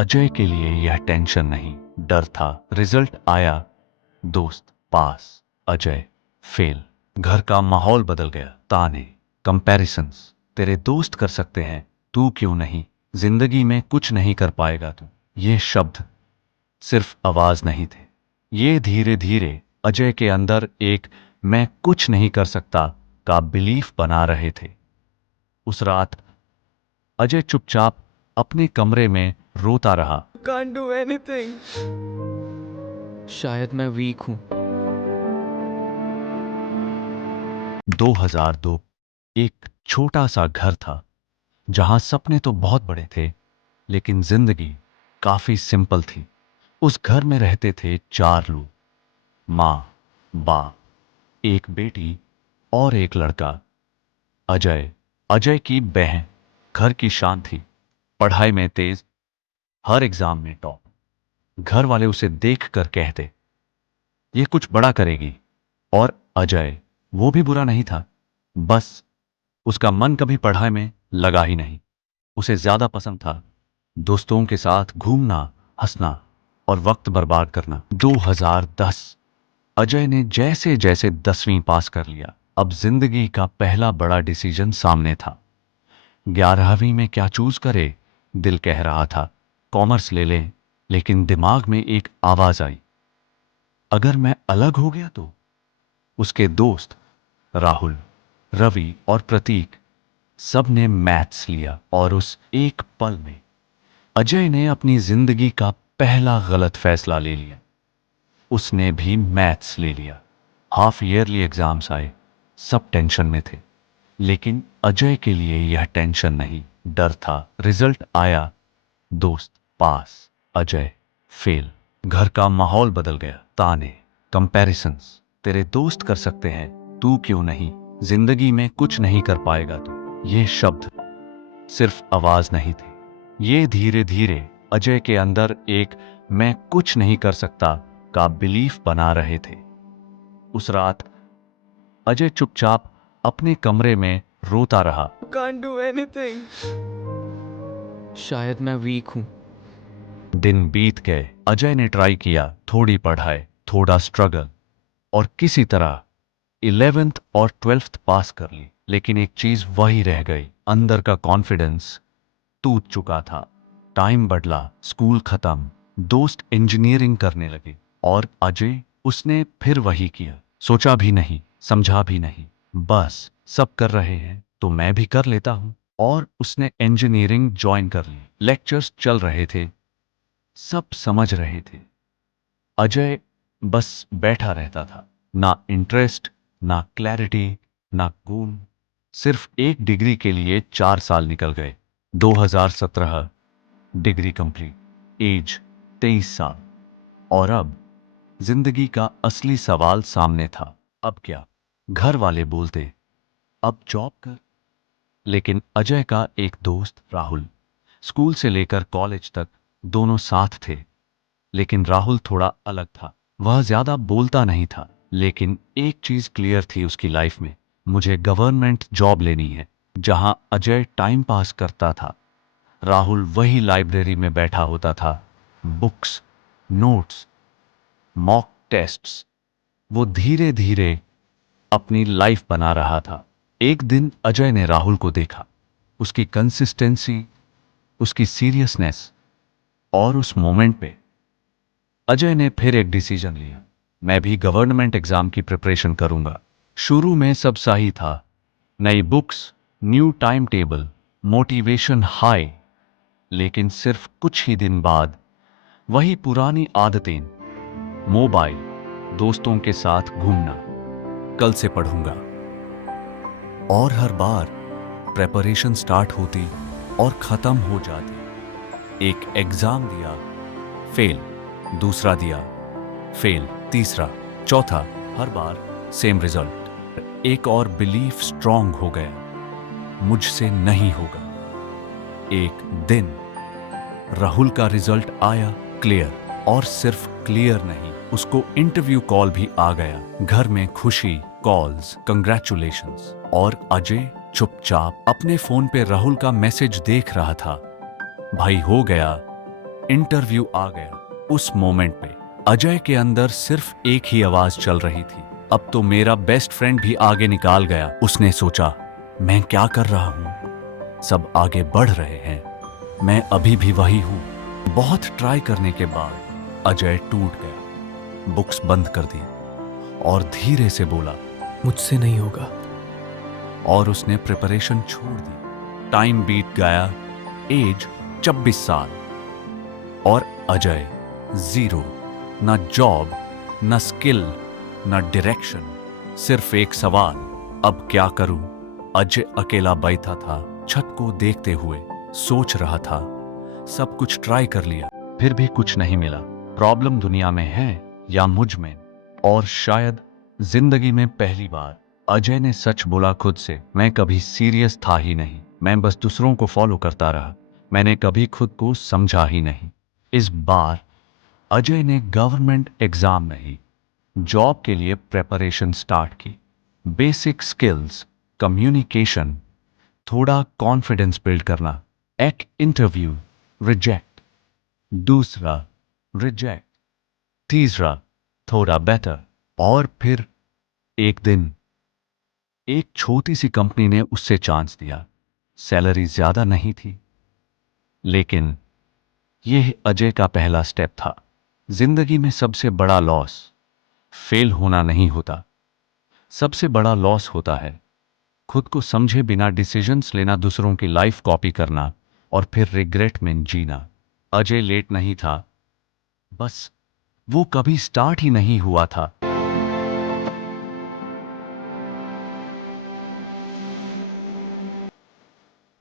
अजय के लिए यह टेंशन नहीं, डर था। रिजल्ट आया, दोस्त पास, अजय फेल। घर का माहौल बदल गया। ताने, कंपैरिजंस, तेरे दोस्त कर सकते हैं, तू क्यों नहीं? जिंदगी में कुछ नहीं कर पाएगा तू। ये शब्द सिर्फ आवाज नहीं थे, ये धीरे धीरे अजय के अंदर एक मैं कुछ नहीं कर सकता का बिलीफ बना रहे थे। उस रात अजय चुपचाप अपने कमरे में रोता रहा। Can't do anything. शायद मैं वीक हूं। 2002 एक छोटा सा घर था जहां सपने तो बहुत बड़े थे, लेकिन जिंदगी काफी सिंपल थी। उस घर में रहते थे 4 लोग, माँ, बाप, एक बेटी और एक लड़का, अजय। अजय की बहन घर की शान थी, पढ़ाई में तेज, हर एग्जाम में टॉप। घर वाले उसे देखकर कहते ये कुछ बड़ा करेगी। और अजय वो भी बुरा नहीं था, बस उसका मन कभी पढ़ाई में लगा ही नहीं। उसे ज्यादा पसंद था दोस्तों के साथ घूमना, हंसना और वक्त बर्बाद करना। 2010 अजय ने जैसे जैसे 10वीं पास कर लिया, अब जिंदगी का पहला बड़ा डिसीजन सामने था। 11वीं में क्या चूज करे? दिल कह रहा था कॉमर्स ले ले, लेकिन दिमाग में एक आवाज आई, अगर मैं अलग हो गया तो? उसके दोस्त राहुल, रवि और प्रतीक सब ने मैथ्स लिया और उस एक पल में अजय ने अपनी जिंदगी का पहला गलत फैसला ले लिया। उसने भी मैथ्स ले लिया। हाफ ईयरली एग्जाम्स आए, सब टेंशन में थे, लेकिन अजय के लिए यह टेंशन नहीं, डर था। रिजल्ट आया, दोस्त पास, अजय फेल। घर का माहौल बदल गया। ताने, कंपैरिजंस, तेरे दोस्त कर सकते हैं, तू क्यों नहीं? जिंदगी में कुछ नहीं कर पाएगा तू। ये शब्द सिर्फ आवाज नहीं थे, ये धीरे धीरे अजय के अंदर एक मैं कुछ नहीं कर सकता का बिलीफ बना रहे थे। उस रात अजय चुपचाप अपने कमरे में रोता रहा। Can't do anything. शायद मैं वीक हूं। दिन बीत गए। अजय ने ट्राई किया, थोड़ी पढ़ाई, थोड़ा स्ट्रगल, और किसी तरह 11th और 12th पास कर ली। लेकिन एक चीज वही रह गई, अंदर का कॉन्फिडेंस टूट चुका था। टाइम बदला, स्कूल खत्म, दोस्त इंजीनियरिंग करने लगे, और अजय, उसने फिर वही किया। सोचा भी नहीं, समझा भी नहीं, बस सब कर रहे हैं तो मैं भी कर लेता हूं। और उसने इंजीनियरिंग ज्वाइन कर ली। लेक्चर्स चल रहे थे, सब समझ रहे थे, अजय बस बैठा रहता था। ना इंटरेस्ट, ना क्लैरिटी, ना गोल। सिर्फ एक डिग्री के लिए 4 साल निकल गए। 2017 डिग्री कंप्लीट, एज 23 साल। और अब जिंदगी का असली सवाल सामने था, अब क्या? घर वाले बोलते अब जॉब कर, लेकिन अजय का एक दोस्त राहुल, स्कूल से लेकर कॉलेज तक दोनों साथ थे, लेकिन राहुल थोड़ा अलग था। वह ज्यादा बोलता नहीं था, लेकिन एक चीज क्लियर थी उसकी लाइफ में, मुझे गवर्नमेंट जॉब लेनी है। जहां अजय टाइम पास करता था, राहुल वही लाइब्रेरी में बैठा होता था। बुक्स, नोट्स, मॉक टेस्ट्स, वो धीरे धीरे अपनी लाइफ बना रहा था। एक दिन अजय ने राहुल को देखा, उसकी कंसिस्टेंसी, उसकी सीरियसनेस, और उस मोमेंट पे अजय ने फिर एक डिसीजन लिया, मैं भी गवर्नमेंट एग्जाम की प्रिपरेशन करूंगा। शुरू में सब सही था, नई books, new time table, motivation high, लेकिन सिर्फ कुछ ही दिन बाद वही पुरानी आदतें, मोबाइल, दोस्तों के साथ घूमना, कल से पढ़ूंगा। और हर बार प्रेपरेशन स्टार्ट होती और खत्म हो जाती। एक एग्जाम दिया, फेल, दूसरा दिया, फेल, तीसरा, चौथा, हर बार सेम रिजल्ट। एक और बिलीफ स्ट्रांग हो गया, मुझसे नहीं होगा। एक दिन राहुल का रिजल्ट आया, क्लियर, और सिर्फ क्लियर नहीं, उसको इंटरव्यू कॉल भी आ गया। घर में खुशी, कॉल्स, कंग्रेचुलेशंस, और अजय चुपचाप अपने फोन पे राहुल का मैसेज देख रहा था, भाई हो गया, इंटरव्यू आ गया। उस मोमेंट पे अजय के अंदर सिर्फ एक ही आवाज चल रही थी, अब तो मेरा बेस्ट फ्रेंड भी आगे निकाल गया। उसने सोचा, मैं क्या कर रहा हूं? सब आगे बढ़ रहे हैं, मैं अभी भी वही हूं। बहुत ट्राई करने के बाद अजय टूट गया, बुक्स बंद कर दी और धीरे से बोला, मुझसे नहीं होगा। और उसने प्रिपरेशन छोड़ दी। टाइम बीत गया, एज 26 साल और अजय जीरो, ना जॉब, ना स्किल, ना डायरेक्शन, सिर्फ एक सवाल, अब क्या करूं? अजय अकेला बैठा था, छत को देखते हुए सोच रहा था। सब कुछ ट्राई कर लिया, फिर भी कुछ नहीं मिला। प्रॉब्लम दुनिया में है या मुझ में? और शायद जिंदगी में पहली बार अजय ने सच बोला खुद से, मैं कभी सीरियस था ही नहीं, मैं बस दूसरों को फॉलो करता रहा, मैंने कभी खुद को समझा ही नहीं। इस बार अजय ने गवर्नमेंट एग्जाम नहीं, जॉब के लिए प्रिपरेशन स्टार्ट की। बेसिक स्किल्स, कम्युनिकेशन, थोड़ा कॉन्फिडेंस बिल्ड करना। एक इंटरव्यू रिजेक्ट, दूसरा रिजेक्ट, तीसरा थोड़ा बेटर, और फिर एक दिन एक छोटी सी कंपनी ने उससे चांस दिया। सैलरी ज्यादा नहीं थी, लेकिन यह अजय का पहला स्टेप था। जिंदगी में सबसे बड़ा लॉस फेल होना नहीं होता, सबसे बड़ा लॉस होता है खुद को समझे बिना डिसीजंस लेना, दूसरों की लाइफ कॉपी करना और फिर रिग्रेट में जीना। अजय लेट नहीं था, बस वो कभी स्टार्ट ही नहीं हुआ था।